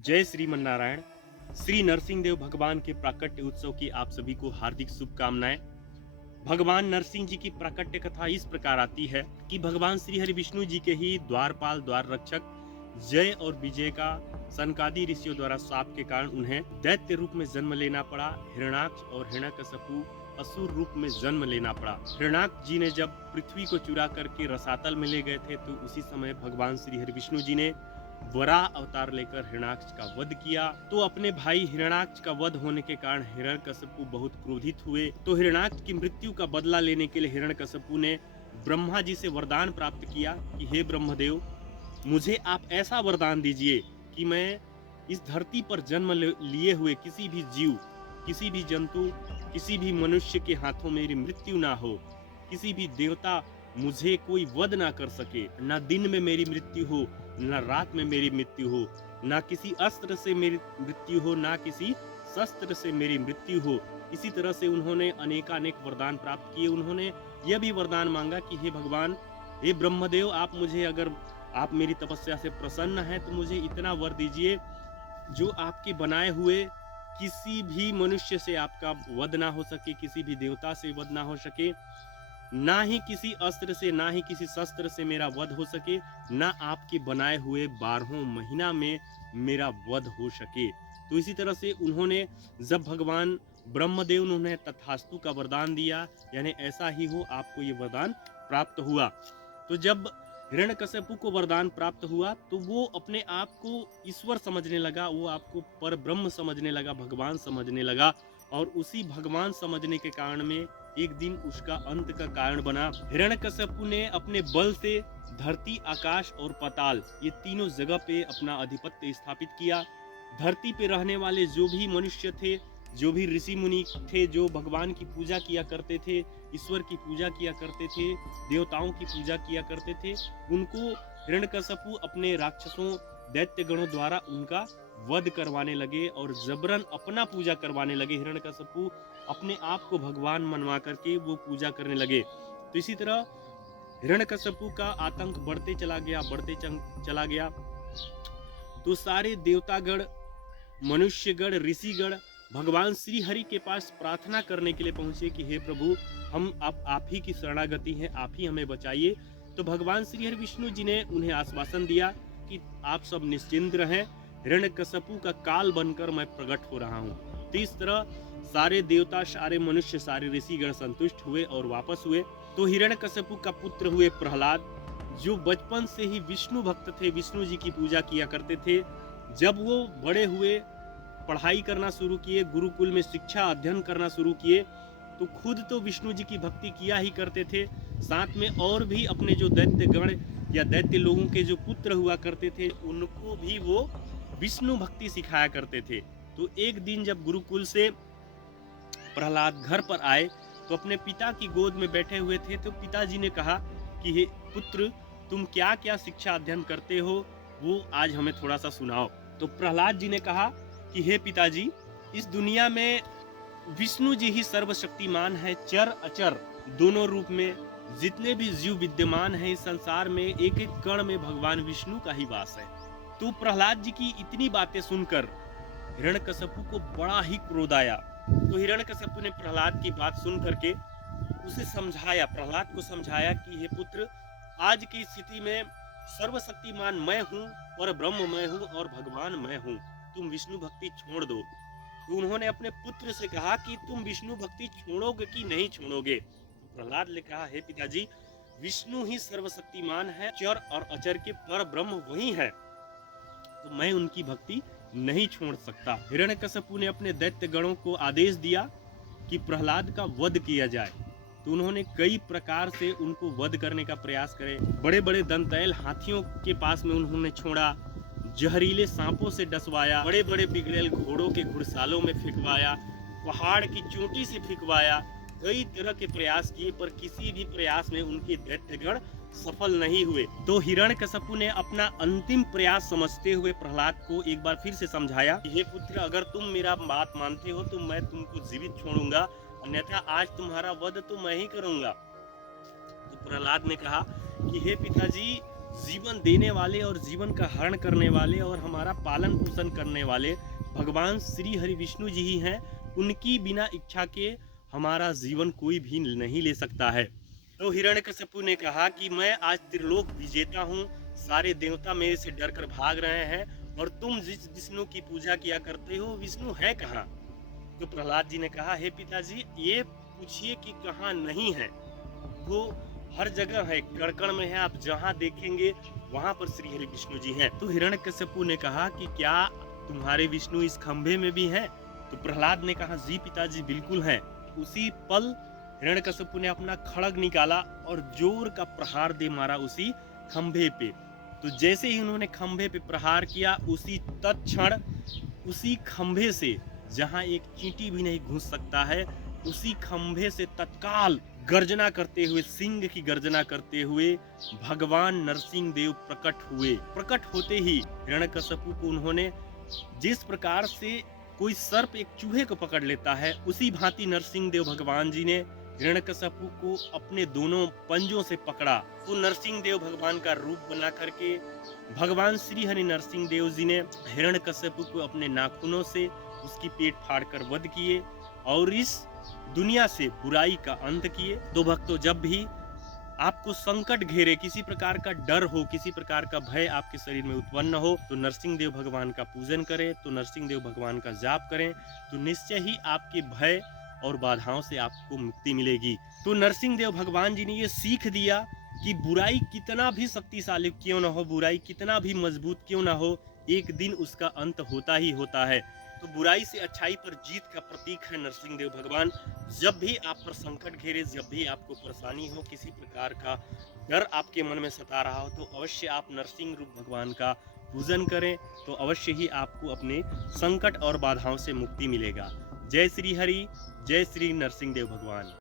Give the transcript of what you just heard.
जय श्रीमन नारायण। श्री नरसिंह देव भगवान के प्राकट्य उत्सव की आप सभी को हार्दिक शुभकामनाएं। भगवान नरसिंह जी की प्राकट्य कथा इस प्रकार आती है कि भगवान श्री हरि विष्णु जी के ही द्वारपाल द्वार रक्षक जय और विजय का सनकादि ऋषियों द्वारा शाप के कारण उन्हें दैत्य रूप में जन्म लेना पड़ा। हिरण्याक्ष और हिरण्यकशिपु असुर रूप में जन्म लेना पड़ा। हिरण्याक्ष जी ने जब पृथ्वी को चुरा करके रसातल में ले गए थे तो उसी समय भगवान श्री हरि विष्णु जी ने वराह अवतार लेकर हिरण्याक्ष का वध किया। तो अपने भाई हिरण्याक्ष का वध होने के कारण हिरण्यकशिपु बहुत क्रोधित हुए। तो हिरण्याक्ष की मृत्यु का बदला लेने के लिए हिरण्यकशिपु ने ब्रह्मा जी से वरदान प्राप्त किया कि हे ब्रह्मदेव, मुझे आप ऐसा वरदान दीजिए कि मैं इस धरती पर जन्म लिए हुए किसी भी जीव, किसी भी जंतु, किसी भी मनुष्य के हाथों मेरी मृत्यु ना हो, किसी भी देवता मुझे कोई वध ना कर सके, ना दिन में मेरी मृत्यु हो, ना रात में मेरी मृत्यु हो, ना किसी अस्त्र से मेरी मृत्यु हो, ना किसी शस्त्र से मेरी मृत्यु हो। इसी तरह से उन्होंने अनेकानेक वरदान प्राप्त किए। उन्होंने यह भी वरदान मांगा कि हे भगवान, हे ब्रह्मदेव, आप मुझे, अगर आप मेरी तपस्या से प्रसन्न हैं तो मुझे इतना वर दीजिए जो आपके बनाए हुए किसी भी मनुष्य से आपका वध ना हो सके, किसी भी देवता से वध ना हो सके, ना ही किसी अस्त्र से, ना ही किसी शस्त्र से मेरा वध हो सके, ना आपके बनाए हुए 12 महीना में मेरा वध हो सके। तो इसी तरह से उन्होंने, जब भगवान ब्रह्मदेव ने उन्हें तथास्तु का वरदान दिया, यानी ऐसा ही हो, आपको ये वरदान प्राप्त हुआ। तो जब हिरण्यकशिपु को वरदान प्राप्त हुआ तो वो अपने आप को ईश्वर समझने लगा, वो आपको पर ब्रह्म समझने लगा, भगवान समझने लगा। और उसी भगवान समझने के कारण में एक दिन उसका अंत का कारण बना। हिरण्यकशिपु ने अपने बल से धरती, आकाश और पाताल, ये तीनों जगह पे अपना अधिपत्य स्थापित किया। धरती पे रहने वाले जो भी मनुष्य थे, जो भी ऋषि मुनि थे, जो भगवान की पूजा किया करते थे, ईश्वर की पूजा किया करते थे, देवताओं की पूजा किया करते थे, उनको हिरण्यकशिपु अपने राक्षसों, दैत्य गणों द्वारा उनका वध करवाने लगे और जबरन अपना पूजा करवाने लगे। हिरण्यकशिपु अपने आप को भगवान मनवा करके वो पूजा करने लगे। तो इसी तरह हिरण्यकशिपु का आतंक बढ़ते चला गया। तो सारे देवतागण, मनुष्यगण, ऋषिगण भगवान श्री हरि के पास प्रार्थना करने के लिए पहुंचे कि हे प्रभु, हम आप ही की शरणागति हैं, आप ही हमें बचाइए। तो भगवान श्री हरि विष्णु जी ने उन्हें आश्वासन दिया कि आप सब निश्चिंत रहें, हिरण्यकशिपु का काल बनकर मैं प्रकट हो रहा हूँ। तो इस तरह सारे देवता, सारे मनुष्य, सारे ऋषिगण संतुष्ट हुए और वापस हुए। तो हिरण्यकशिपु का पुत्र हुए प्रहलाद, जो बचपन से ही विष्णु भक्त थे, विष्णु जी की पूजा किया करते थे। जब वो बड़े हुए, पढ़ाई करना शुरू किए, गुरुकुल में शिक्षा अध्ययन करना शुरू किए, तो खुद तो विष्णु जी की भक्ति किया ही करते थे, साथ में और भी अपने जो दैत्य गण या दैत्य लोगों के जो पुत्र हुआ करते थे उनको भी वो विष्णु भक्ति सिखाया करते थे। तो एक दिन जब गुरुकुल से प्रहलाद घर पर आए तो अपने पिता की गोद में बैठे हुए थे। तो पिताजी ने कहा कि हे पुत्र, तुम क्या क्या शिक्षा अध्ययन करते हो, वो आज हमें थोड़ा सा सुनाओ। तो प्रहलाद जी ने कहा कि हे पिताजी, इस दुनिया में विष्णु जी ही सर्वशक्तिमान है, चर अचर दोनों रूप में जितने भी जीव विद्यमान हैं इस संसार में, एक एक कण में भगवान विष्णु का ही वास है। तो प्रहलाद जी की इतनी बातें सुनकर हिरण्यकशिपु को बड़ा ही क्रोध आया। तो हिरण्यकशिपु ने प्रहलाद की बात सुन करके उसे समझाया, प्रहलाद को समझाया कि हे पुत्र, आज की स्थिति में सर्वशक्तिमान मैं हूँ और ब्रह्म मैं हूँ और भगवान मैं हूँ, तुम विष्णु भक्ति छोड़ दो। तो उन्होंने अपने पुत्र से कहा कि तुम विष्णु भक्ति छोड़ोगे कि नहीं छोड़ोगे। तो प्रहलाद ने कहा, हे पिताजी, विष्णु ही सर्वशक्तिमान है, चर और अचर के पर ब्रह्म वही है, तो मैं उनकी भक्ति नहीं छोड़ सकता। हिरण्यकशिपु ने अपने दैत्य गणों को आदेश दिया कि प्रहलाद का वध किया जाए। तो उन्होंने कई प्रकार से उनको वध करने का प्रयास करे। बड़े बड़े दंतैल हाथियों के पास में उन्होंने छोड़ा, जहरीले सांपों से डसवाया, बड़े बड़े बिगड़ेल घोड़ों के घुड़सालों में फिकवाया, पहाड़ की चोटी से फिकवाया, कई तरह के प्रयास किए, पर किसी भी प्रयास में उनके दैत्यगण सफल नहीं हुए। तो हिरण्यकशिपु ने अपना अंतिम प्रयास समझते हुए प्रहलाद को एक बार फिर से समझाया कि हे पुत्र, अगर तुम मेरा बात मानते हो तो मैं तुमको जीवित छोड़ूंगा, अन्यथा आज तुम्हारा वध तो मैं ही करूंगा। तो प्रहलाद ने कहा कि हे पिताजी, जीवन देने वाले और जीवन का हरण करने वाले और हमारा पालन पोषण करने वाले भगवान श्री हरि विष्णु जी ही हैं। उनकी बिना इच्छा के हमारा जीवन कोई भी नहीं ले सकता है। तो हिरण्यकशिपु ने कहा कि मैं आज त्रिलोक विजेता हूँ, सारे देवता मेरे से डरकर भाग रहे हैं और तुम जिस विष्णु की पूजा किया करते हो विष्णु है कहाँ? तो प्रहलाद जी ने कहा, हे पिताजी, ये पूछिए कि कहाँ नहीं है, वो हर जगह है, कण कण में है, आप जहाँ देखेंगे वहां पर श्री हरि विष्णु जी हैं। तो हिरण्यकशिपु ने कहा कि क्या तुम्हारे विष्णु इस खंभे में भी हैं? तो प्रहलाद ने कहा, जी पिताजी बिल्कुल हैं। उसी पल हिरण्यकशिपु ने अपना खड्ग निकाला और जोर का प्रहार दे मारा उसी खंभे पे। तो जैसे ही उन्होंने खंभे पे प्रहार किया, उसी तत्क्षण उसी खंभे से, जहां एक चींटी भी नहीं घुस सकता है, उसी खंभे से तत्काल गर्जना करते हुए, सिंह की गर्जना करते हुए भगवान नरसिंह देव प्रकट हुए। प्रकट होते ही हिरण्यकशिपु को उन्होंने, जिस प्रकार से कोई सर्प एक चूहे को पकड़ लेता है, उसी भांति नरसिंह देव भगवान जी ने हिरण्यकशिपु को अपने दोनों पंजों से पकड़ा। तो नरसिंह देव भगवान का रूप बना करके भगवान श्री हरि नरसिंह देव जी ने हिरण्यकशिपु को अपने नाखूनों से उसकी पेट फाड़कर वध किए और इस दुनिया से बुराई का अंत किए। तो भक्तों, जब भी आपको संकट घेरे, किसी प्रकार का डर हो, किसी प्रकार का भय आपके शरीर में उत्पन्न हो, तो नरसिंह देव भगवान का पूजन करें, तो नरसिंह देव भगवान का जाप करें, तो निश्चय ही आपके भय और बाधाओं से आपको मुक्ति मिलेगी। तो नरसिंह देव भगवान जी ने ये सीख दिया कि बुराई कितना भी शक्तिशाली क्यों ना हो, बुराई कितना भी मजबूत क्यों ना हो, एक दिन उसका अंत होता ही होता है। तो बुराई से अच्छाई पर जीत का प्रतीक है नरसिंह देव भगवान। जब भी आप पर संकट घेरे, जब भी आपको परेशानी हो, किसी प्रकार का डर आपके मन में सता रहा हो, तो अवश्य आप नरसिंह रूप भगवान का पूजन करें, तो अवश्य ही आपको अपने संकट और बाधाओं से मुक्ति मिलेगा। जय श्री हरि, जय श्री नरसिंह देव भगवान।